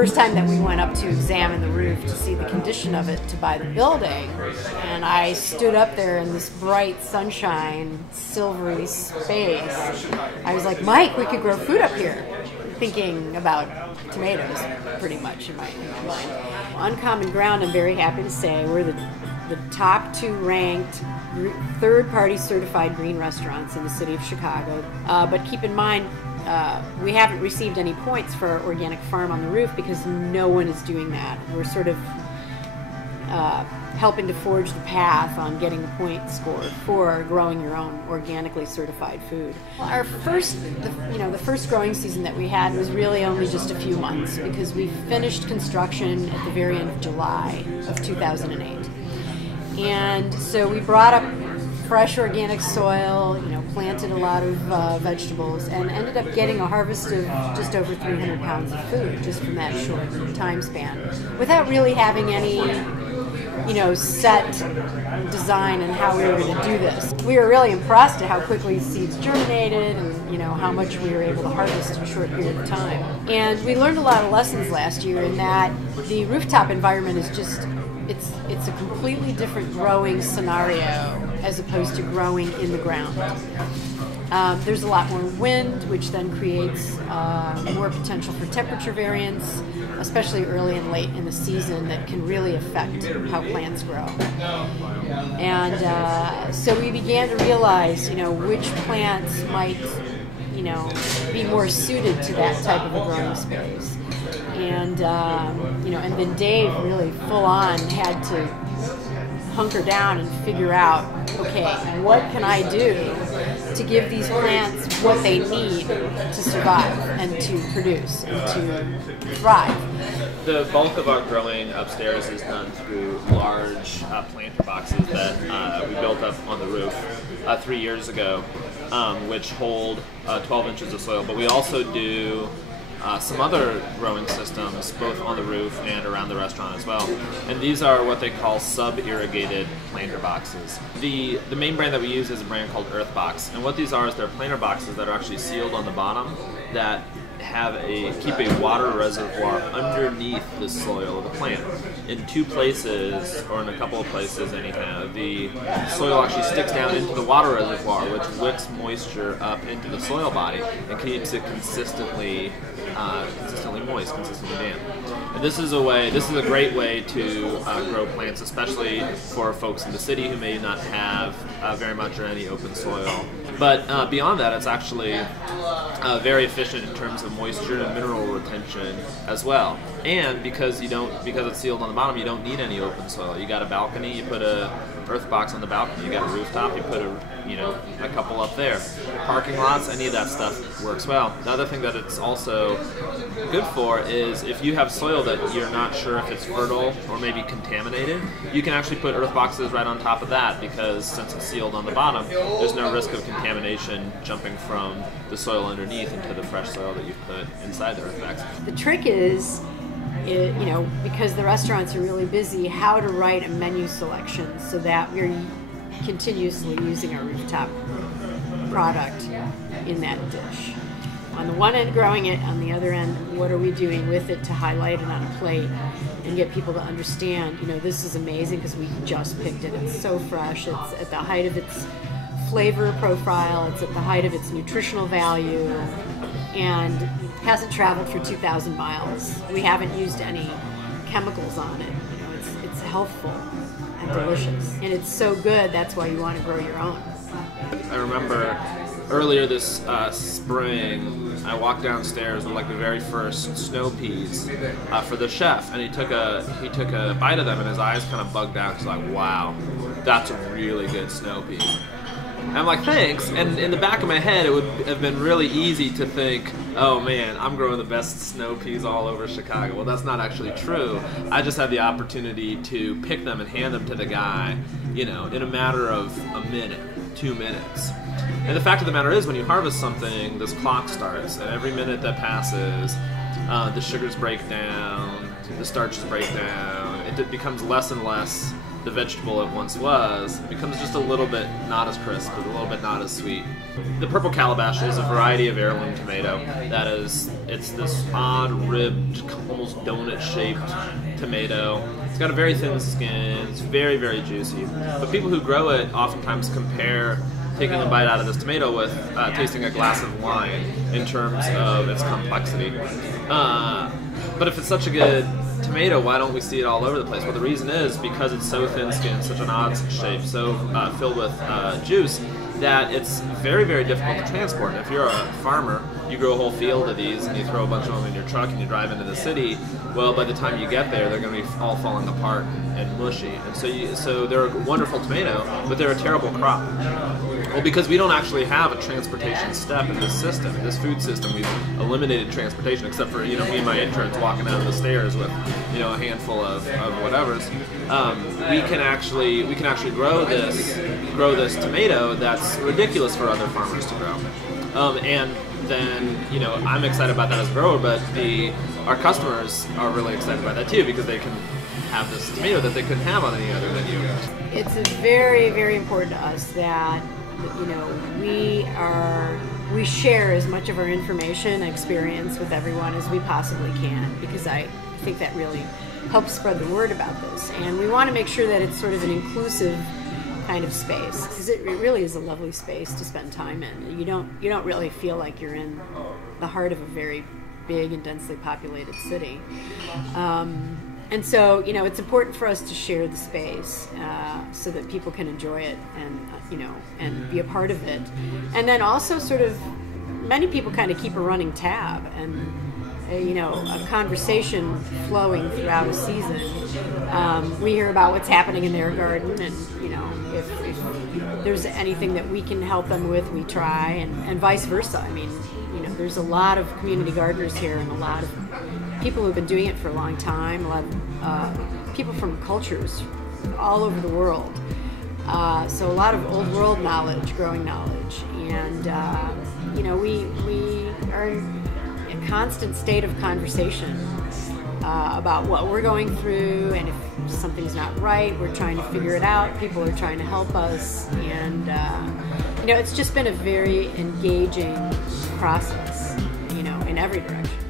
first time that we went up to examine the roof to see the condition of it to buy the building, and I stood up there in this bright sunshine, silvery space. I was like, Mike, we could grow food up here, thinking about tomatoes pretty much in my mind. Uncommon Ground, I'm very happy to say, we're the top 2 ranked third-party certified green restaurants in the city of Chicago. But keep in mind, we haven't received any points for our organic farm on the roof because no one is doing that. We're sort of helping to forge the path on getting the point score for growing your own organically certified food. Our the first growing season that we had was really only just a few months because we finished construction at the very end of July of 2008. And so we brought up fresh organic soil, planted a lot of vegetables, and ended up getting a harvest of just over 300 pounds of food just from that short time span, without really having any, set design on how we were going to do this. We were really impressed at how quickly seeds germinated and, how much we were able to harvest in a short period of time. And we learned a lot of lessons last year in that the rooftop environment is just, it's a completely different growing scenario as opposed to growing in the ground. There's a lot more wind, which then creates more potential for temperature variance, especially early and late in the season, that can really affect how plants grow. And so we began to realize, which plants might, be more suited to that type of a growing space. And and then Dave really full on had to hunker down and figure out, okay, what can I do to give these plants what they need to survive and to produce and to thrive. The bulk of our growing upstairs is done through large planter boxes that we built up on the roof 3 years ago, which hold 12 inches of soil. But we also do some other growing systems, both on the roof and around the restaurant as well. And these are what they call sub-irrigated planter boxes. The main brand that we use is a brand called Earthbox. And what these are is they're planter boxes that are actually sealed on the bottom that keep a water reservoir underneath the soil of the plant. In 2 places, or in a couple of places anyhow, the soil actually sticks down into the water reservoir, which wicks moisture up into the soil body and keeps it consistently moist, consistently damp. And this is a great way to grow plants, especially for folks in the city who may not have very much or any open soil. But beyond that, it's actually very efficient in terms of moisture and mineral retention as well. And because it's sealed on the bottom, you don't need any open soil. You got a balcony, you put a earth box on the balcony. You got a rooftop, you put a couple up there. Parking lots, any of that stuff works well. The other thing that it's also good for is if you have soil that you're not sure if it's fertile or maybe contaminated, you can actually put earth boxes right on top of that, because since it's sealed on the bottom, there's no risk of contamination jumping from the soil underneath into the fresh soil that you've put inside the earth box. The trick is, because the restaurants are really busy, how to write a menu selection so that we're continuously using our rooftop product in that dish. On the one end, growing it. On the other end, what are we doing with it to highlight it on a plate and get people to understand, this is amazing because we just picked it. It's so fresh. It's at the height of its flavor profile. It's at the height of its nutritional value, and hasn't traveled for 2,000 miles. We haven't used any chemicals on it. It's healthful and delicious, and it's so good. That's why you want to grow your own. I remember earlier this spring, I walked downstairs with the very first snow peas for the chef, and he took a bite of them, and his eyes kind of bugged out. He's like, "Wow, that's a really good snow pea." And I'm like, "Thanks." And in the back of my head, it would have been really easy to think, "Oh man, I'm growing the best snow peas all over Chicago." Well, that's not actually true. I just had the opportunity to pick them and hand them to the guy, in a matter of a minute, 2 minutes. And the fact of the matter is, when you harvest something, this clock starts, and every minute that passes, the sugars break down, the starches break down. It becomes less and less the vegetable it once was, it becomes just a little bit not as crisp, a little bit not as sweet. The purple calabash is a variety of heirloom tomato that it's this odd ribbed, almost donut-shaped tomato. It's got a very thin skin, it's very, very juicy. But people who grow it oftentimes compare taking a bite out of this tomato with tasting a glass of wine in terms of its complexity. But if it's such a good tomato, why don't we see it all over the place? Well, the reason is because it's so thin-skinned, such an odd shape, so filled with juice, that it's very, very difficult to transport. And if you're a farmer, you grow a whole field of these and you throw a bunch of them in your truck and you drive into the city, well, by the time you get there, they're going to be all falling apart and mushy. And so they're a wonderful tomato, but they're a terrible crop. Well, because we don't actually have a transportation step in this system, in this food system. We've eliminated transportation, except for me and my interns walking down the stairs with a handful of whatevers. We can actually grow this tomato that's ridiculous for other farmers to grow, and then I'm excited about that as a grower, but our customers are really excited about that too, because they can have this tomato that they couldn't have on any other venue. It's very, very important to us that we share as much of our information and experience with everyone as we possibly can, because I think that really helps spread the word about this. And we want to make sure that it's sort of an inclusive kind of space, because it really is a lovely space to spend time in. You don't really feel like you're in the heart of a very big and densely populated city. And so, it's important for us to share the space so that people can enjoy it and be a part of it. And then also many people kind of keep a running tab and, a conversation flowing throughout a season. We hear about what's happening in their garden, and, if there's anything that we can help them with, we try, and vice versa. I mean, there's a lot of community gardeners here and a lot of people who've been doing it for a long time, a lot of people from cultures all over the world. So a lot of old world knowledge, growing knowledge, and we are in a constant state of conversation about what we're going through, and if something's not right, we're trying to figure it out. People are trying to help us, and it's just been a very engaging process, in every direction.